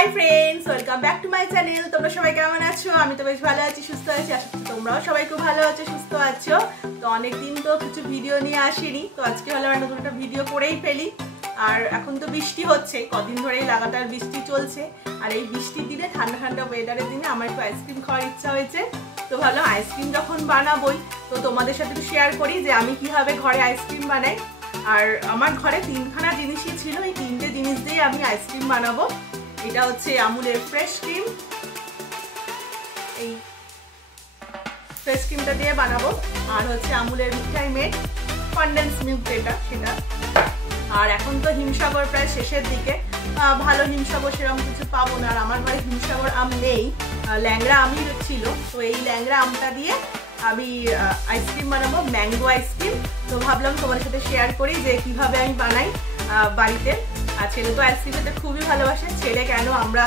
Hi friends, welcome back to my channel. তোমরা সবাই কেমন আছো? আমি তো বেশ ভালো আছি, সুস্থ আছি। আশা করছি তোমরাও সবাই খুব ভালো আছো, সুস্থ আছো। তো অনেকদিন তো কিছু ভিডিও নিয়ে আসিনি, তো আজকে হলো নতুন একটা ভিডিও করেই ফেলি। আর এখন তো বৃষ্টি হচ্ছে, কদিন ধরেই লাগাতার বৃষ্টি চলছে। আর এই বৃষ্টির দিনে, ঠান্ডা ঠান্ডা ওয়েদারের দিনে আমার একটু আইসক্রিম খাওয়ার ইচ্ছা হয়েছে। তো ভাবলাম আইসক্রিম যখন বানাবোই, তো তোমাদের সাথে একটু শেয়ার করি যে আমি কিভাবে ঘরে আইসক্রিম বানাই। আর আমার ঘরে তিনখানা জিনিসই ছিল, এই তিনটে জিনিস দিয়ে আমি আইসক্রিম বানাবো। এটা হচ্ছে আমুলের ফ্রেশ ক্রিম, এই ফ্রেশ ক্রিমটা দিয়ে বানাবো। আর হচ্ছে আমুলের মিঠাই মেড কনডেন্স মিল্ক, যেটা সেটা। আর এখন তো হিমসাগর প্রায় শেষের দিকে, ভালো হিমসাগর সেরকম কিছু পাবো না। আর আমার ঘরে হিমসাগর আম নেই, ল্যাংড়া আমই ছিল। তো এই ল্যাংড়া আমটা দিয়ে আমি আইসক্রিম বানাবো, ম্যাঙ্গো আইসক্রিম। তো ভাবলাম তোমাদের সাথে শেয়ার করি যে কিভাবে আমি বানাই বাড়িতে। আর ছেলে তো আইসক্রিম খেতে খুবই ভালোবাসে। ছেলে কেন, আমরা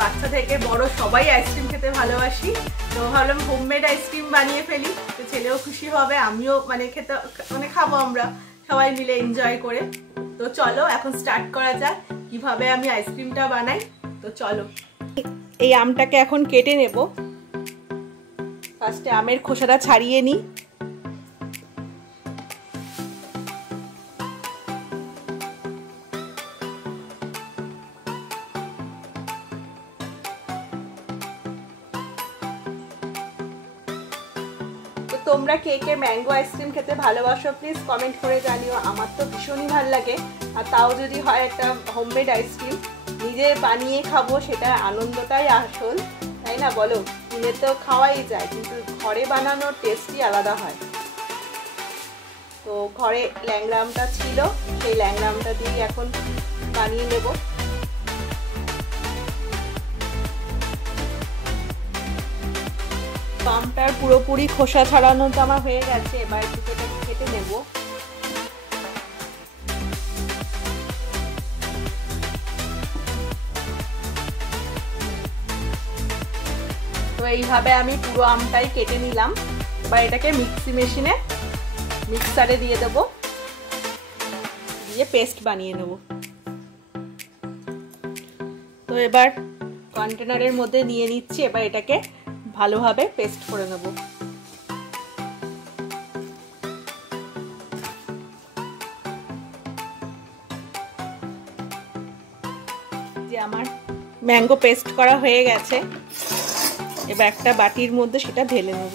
বাচ্চা থেকে বড় সবাই আইসক্রিম খেতে ভালোবাসি। তো ভাবলাম হোমমেড আইসক্রিম বানিয়ে ফেলি, তো ছেলেও খুশি হবে, আমিও খেতে খাবো আমরা সবাই মিলে এনজয় করে। তো চলো এখন স্টার্ট করা যাক কিভাবে আমি আইসক্রিমটা বানাই। তো চলো, এই আমটাকে এখন কেটে নেব। ফার্স্টে আমের খোসাটা ছাড়িয়ে নিই। তোমরা কে কে ম্যাঙ্গো আইসক্রিম খেতে ভালোবাসো প্লিজ কমেন্ট করে জানিও। আমার তো ভীষণই ভালো লাগে। আর তাও যদি হয় একটা হোমমেড আইসক্রিম নিজে বানিয়ে খাবো, সেটা আনন্দটাই আসল, তাই না বলো? কিনে তো খাওয়াই যায়, কিন্তু ঘরে বানানোর টেস্টই আলাদা হয়। তো ঘরে ল্যাংড়া আমটা ছিল, সেই ল্যাংড়া আমটা দিয়ে এখন বানিয়ে নেব। আমটার পুরোপুরি খোসা ছাড়ানোটা আমার হয়ে গেছে, এবার এটাকে কেটে নেব। তো এইভাবে আমি পুরো আমটাই কেটে নিলাম। এবার এটাকে মিক্সারে দিয়ে দেব, দিয়ে পেস্ট বানিয়ে নেব। তো এবার কন্টেনারের মধ্যে নিয়ে নিচ্ছি, এবার এটাকে ভালোভাবে পেস্ট করে নেব। যে আমার ম্যাঙ্গো পেস্ট করা হয়ে গেছে, এবার একটা বাটির মধ্যে সেটা ঢেলে নেব।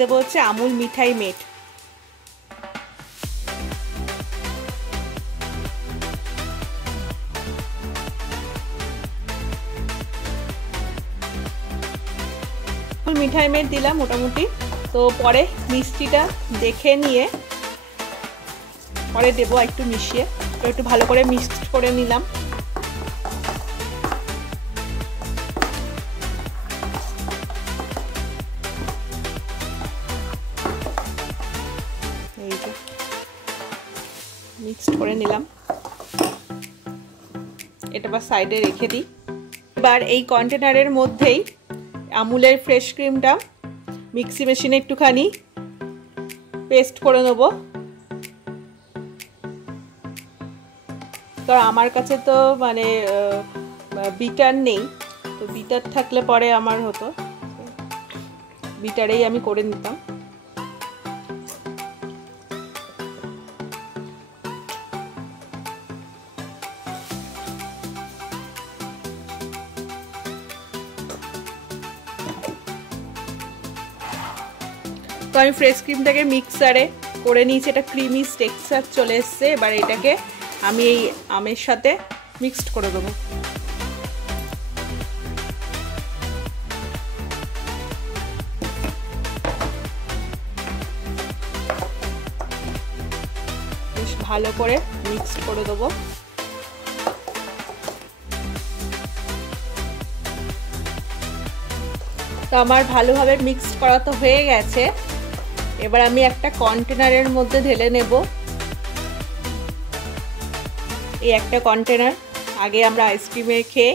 দেবো হচ্ছে আমুল মিঠাই মেড। মিঠাই মেড দিলাম মোটামুটি। তো পরে মিষ্টিটা দেখে নিয়ে পরে দেবো একটু মিশিয়ে। তো একটু ভালো করে মিক্সড করে নিলাম। এই যে মিক্সড করে নিলাম, এটা বা সাইডে রেখে দিই। এবার এই কন্টেনারের মধ্যেই আমুলের ফ্রেশ ক্রিমটা মিক্সি মেশিনে একটুখানি পেস্ট করে নেব। কারণ আমার কাছে তো বিটার নেই, তো বিটার থাকলে পরে আমার হতো, বিটারেই আমি করে নিতাম। তো আমি ফ্রেশ ক্রিমটাকে মিক্সারে করে নিয়েছি, এটা ক্রিমি টেক্সচার চলে এসছে। এবার এটাকে আমি এই আমের সাথে মিক্সড করে দেবো। বেশ ভালো করে মিক্সড করে দেবো। তো আমার ভালোভাবে মিক্সড করা তো হয়ে গেছে। এবার আমি একটা কন্টেনারের মধ্যে ঢেলে নেব। এই একটা কন্টেনার আগে আমরা আইসক্রিমে খেয়ে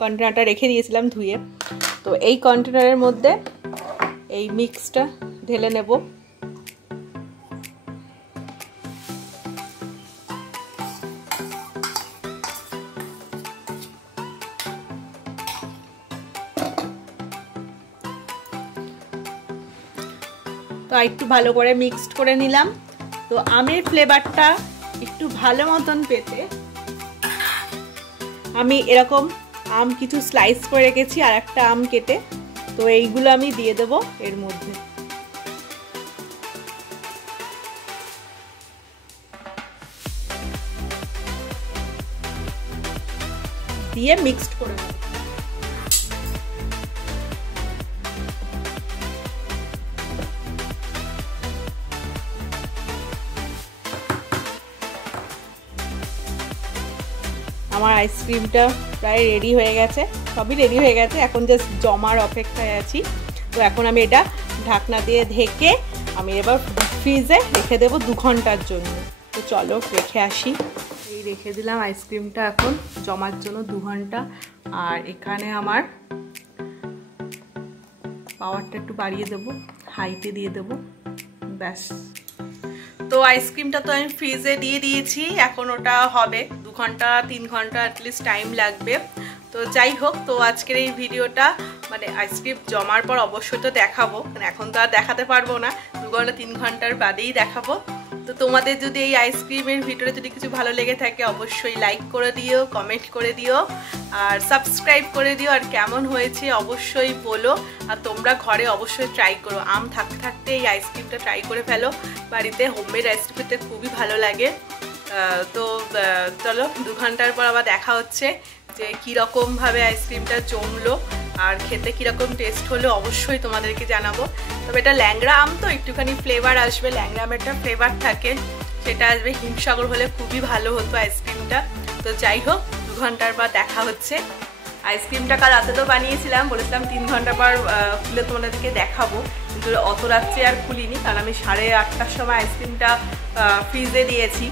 কন্টেনারটা রেখে দিয়েছিলাম ধুয়ে, তো এই কন্টেনারের মধ্যে এই মিক্সটা ঢেলে নেব। তো একটু ভালো করে মিক্সড করে নিলাম। তো আমের ফ্লেভারটা একটু ভালো মতন পেতে আমি এরকম আম কিছু স্লাইস করে রেখেছি আর একটা আম কেটে, তো এইগুলো আমি দিয়ে দেব এর মধ্যে। দিয়ে মিক্সড করে নেব। আমার আইসক্রিমটা প্রায় রেডি হয়ে গেছে, সবই রেডি হয়ে গেছে, এখন জাস্ট জমার অপেক্ষায় আছি। তো এখন আমি এটা ঢাকনা দিয়ে ঢেকে আমি এবার ফ্রিজে রেখে দেবো 2 ঘন্টার জন্য। তো চলো রেখে আসি। এই রেখে দিলাম আইসক্রিমটা এখন জমার জন্য 2 ঘন্টা। আর এখানে আমার পাওয়ারটা একটু বাড়িয়ে দেবো, হাইতে দিয়ে দেবো, ব্যাস। তো আইসক্রিমটা তো আমি ফ্রিজে দিয়ে দিয়েছি, এখন ওটা হবে 2 ঘন্টা 3 ঘন্টা অ্যাটলিস্ট টাইম লাগবে। তো যাই হোক, তো আজকের এই ভিডিওটা মানে আইসক্রিম জমার পর অবশ্যই তো দেখাবো, মানে এখন তো আর দেখাতে পারবো না, 2 ঘন্টা 3 ঘন্টার বাদেই দেখাবো। তো তোমাদের যদি এই আইসক্রিমের ভিডিওটা যদি কিছু ভালো লেগে থাকে অবশ্যই লাইক করে দিও, কমেন্ট করে দিও আর সাবস্ক্রাইব করে দিও। আর কেমন হয়েছে অবশ্যই বলো। আর তোমরা ঘরে অবশ্যই ট্রাই করো, আম থাকতে থাকতে এই আইসক্রিমটা ট্রাই করে ফেলো বাড়িতে। হোমমেড আইসক্রিমতে খুবই ভালো লাগে। তো চলো 2 ঘন্টার পর আবার দেখা হচ্ছে যে কীরকমভাবে আইসক্রিমটা জমলো আর খেতে কীরকম টেস্ট হলো অবশ্যই তোমাদেরকে জানাবো। তবে এটা ল্যাংড়া আম তো একটুখানি ফ্লেভার আসবে, ল্যাংড়া আমের একটা ফ্লেভার থাকে, সেটা আসবে। হিমসাগর হলে খুবই ভালো হতো আইসক্রিমটা। তো যাই হোক 2 ঘন্টার পর দেখা হচ্ছে। আইসক্রিমটা কাল রাতে তো বানিয়েছিলাম, বলেছিলাম 3 ঘন্টা পর খুলে তোমাদেরকে দেখাবো, কিন্তু অত রাত্রে আর খুলিনি, কারণ আমি 8:30টার সময় আইসক্রিমটা ফ্রিজে দিয়েছি।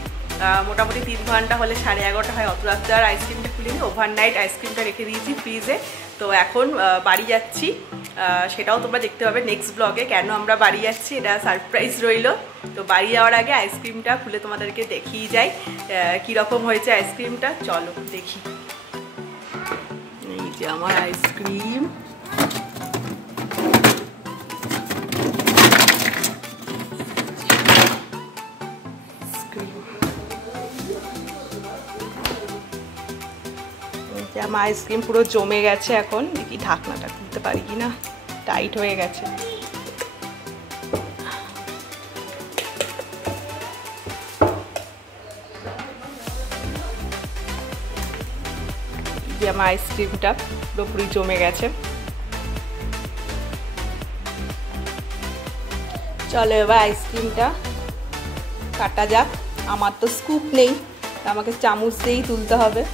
মোটামুটি 3 ঘন্টা হলে 11:30 হয়, অত রাত্রে আর আইসক্রিমটা খুলিনি, ওভারনাইট আইসক্রিমটা রেখে দিয়েছি ফ্রিজে। তো এখন বাড়ি যাচ্ছি, সেটাও তোমরা দেখতে পাবে নেক্সট ব্লগে, কেন আমরা বাড়ি যাচ্ছি এটা সারপ্রাইজ রইল। তো বাড়ি যাওয়ার আগে আইসক্রিমটা খুলে তোমাদেরকে দেখিয়ে যাই কীরকম হয়েছে আইসক্রিমটা। চলো দেখি। এই যে আমার আইসক্রিম, আমার আইসক্রিম পুরো জমে গেছে। এখন দেখি ঢাকনাটা খুলতে পারি কিনা, টাইট হয়ে গেছে। যে আমার আইসক্রিমটা পুরোপুরি জমে গেছে। চলো এবার আইসক্রিমটা কাটা যাক। আমার তো স্কুপ নেই, আমাকে চামচ দিয়েই তুলতে হবে।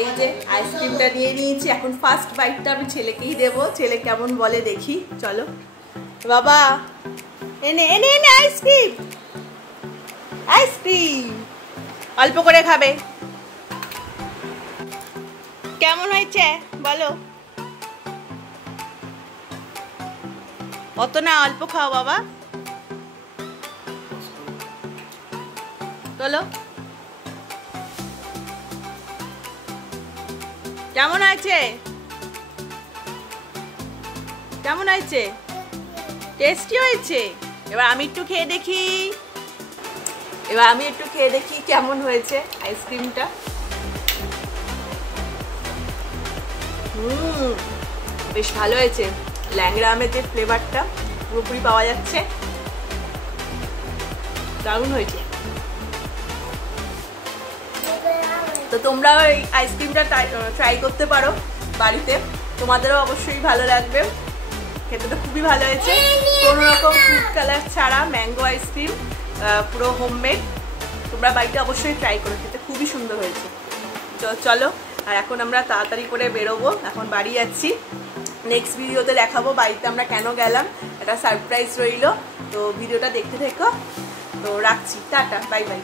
এই যে আইসক্রিমটা নিয়ে নিয়েছি, এখন ফার্স্ট বাইটটা আমি ছেলেকেই দেবো, ছেলে কেমন বলে দেখি। চলো বাবা, এনে এনে এনে আইসক্রিম, আইসক্রিম অল্প করে খাবে। কেমন হয়েছে বলো? অত না, অল্প খাও বাবা। চলো, কেমন আছে? কেমন হয়েছে? টেস্টি হয়েছে? এবার আমি একটু খেয়ে দেখি, কেমন হয়েছে আইসক্রিমটা। বেশ ভালো হয়েছে, ল্যাংড়া আমের যে ফ্লেভারটা পুরোপুরি পাওয়া যাচ্ছে, দারুণ হয়েছে। তো তোমরাও এই আইসক্রিমটা ট্রাই করতে পারো বাড়িতে, তোমাদেরও অবশ্যই ভালো লাগবে। খেতে তো খুবই ভালো হয়েছে, কোনো রকম ফুড কালার ছাড়া ম্যাঙ্গো আইসক্রিম, পুরো হোমমেড। তোমরা বাড়িতে অবশ্যই ট্রাই করো, খেতে খুবই সুন্দর হয়েছে। তো চলো আর এখন আমরা তাড়াতাড়ি করে বেরোবো, এখন বাড়ি যাচ্ছি। নেক্সট ভিডিওতে দেখাবো বাড়িতে আমরা কেন গেলাম, একটা সারপ্রাইজ রইল। তো ভিডিওটা দেখতে থেকো। তো রাখছি, টাটা, বাই বাই।